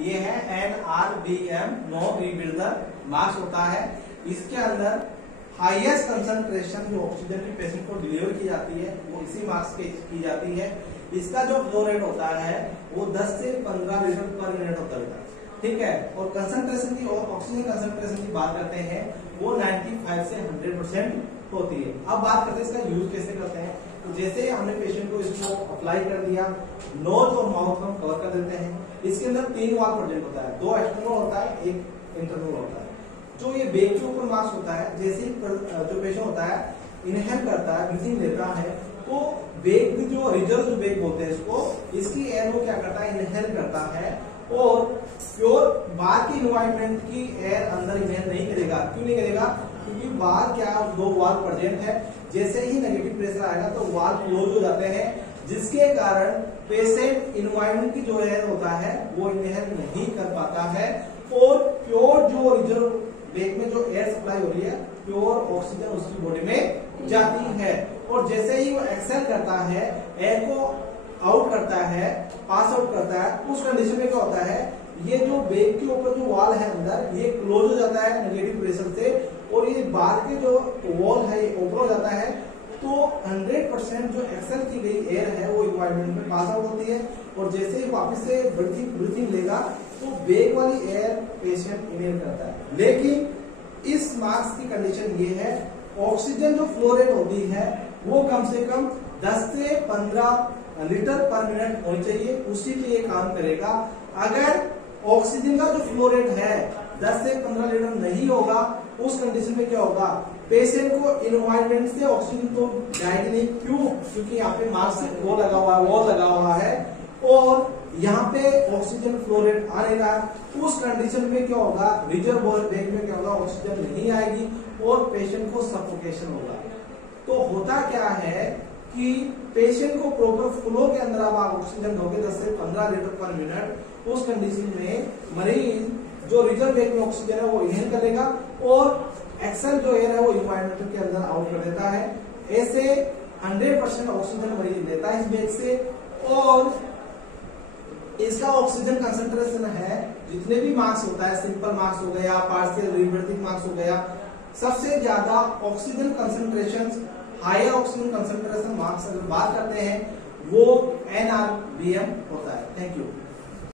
ये है NRBM, no रीब्रीदर marks होता है। इसके अंदर हाईएस्ट कंसंट्रेशन जो ऑक्सीजन के पेशेंट को डिलीवर की जाती है वो इसी मार्क्स पे की जाती है। इसका जो फ्लो रेट होता है वो 10 से 15 लीटर पर मिनट होता है, ठीक है। और कंसंट्रेशन की और ऑक्सीजन कंसंट्रेशन की बात करते हैं वो 95 से 100% होती है। अब बात करते हैं इसका यूज कैसे करते हैं। तो जैसे हमने पेशेंट को इसको अप्लाई कर दिया, नोज और माउथ हम कवर कर देते हैं। इसके अंदर 3 वाल प्रेजेंट होता है, 2 एक्सटर्नल होता है, 1 इंटरनल होता है। जो ये बेग के ऊपर मार्क्स होता है, जैसे ही जो पेशेंट होता है इनहेल करता है, ब्रीथिंग लेता है, तो बेग जो रिजर्व बेग बोलते हैं इसको, इसकी एयर वो क्या करता है, इनहेल करता है और प्योर बाहर की एनवायरनमेंट की एयर अंदर इनहेल नहीं करेगा। क्यों नहीं करेगा? क्योंकि बाहर क्या 2 वाल प्रेजेंट है, जैसे ही नेगेटिव प्रेशर आएगा तो वाल क्लोज हो जाते हैं, जिसके कारण पेशेंट एनवायरनमेंट की जो एयर होता है वो इनहेल नहीं कर पाता है और प्योर जो रिजर्व बेग में जो एयर सप्लाई हो रही है, प्योर ऑक्सीजन उसकी बॉडी में जाती है। और जैसे ही वो एक्सेल करता है, एयर को आउट करता है, पास आउट करता है, उस कंडीशन में क्या होता है, ये जो बेग के ऊपर जो वॉल है अंदर ये क्लोज हो जाता है नेगेटिव प्रेशर से और ये बाहर के जो वॉल है ये ओपन हो जाता है। तो 100% जो एक्सेल की गई एयर है वो इन्वायरमेंट में पास आउट होती है और जैसे ही वापस से ब्रीथिंग लेगा तो बेग वाली एयर पेशेंट इनहेल करता है। लेकिन इस मार्क्स की कंडीशन ये है, ऑक्सीजन जो फ्लो रेट होती है वो कम से कम 10 से 15 लीटर पर मिनट होनी चाहिए, उसी पे ये काम करेगा। अगर ऑक्सीजन का जो फ्लो रेट है 10 से 15 लीटर नहीं होगा, उस कंडीशन में क्या होगा, पेशेंट को एनवायरनमेंट से ऑक्सीजन तो जाएगी नहीं। क्यों? क्योंकि यहाँ पे मार्क्स वो लगा हुआ है, वॉल लगा हुआ है और यहाँ पे ऑक्सीजन फ्लो रेट आ रहेगा। उस कंडीशन में क्या होगा, रिजर्व बेग में क्या होगा, ऑक्सीजन नहीं आएगी और पेशेंट को सफोकेशन होगा। तो होता क्या है कि पेशेंट को प्रॉपर फ्लो के अंदर आप ऑक्सीजन दोगे 10 से 15 लीटर पर मिनट, उस कंडीशन में मरीज जो रिजर्व बेग में ऑक्सीजन है वो इनहेल करेगा और एक्सेल जो एयर है वो इन्वायरमेंट के अंदर आउट कर देता है। ऐसे 100% ऑक्सीजन मरीज लेता है इस बेग से और इसका ऑक्सीजन कंसंट्रेशन है, जितने भी मार्क्स होता है, सिंपल मार्क्स हो गया, पार्शियल रीब्रीथिंग मार्क्स हो गया, सबसे ज्यादा oxygen concentration, higher oxygen concentration marks अगर बात करते हैं वो NRBM होता है। Thank you.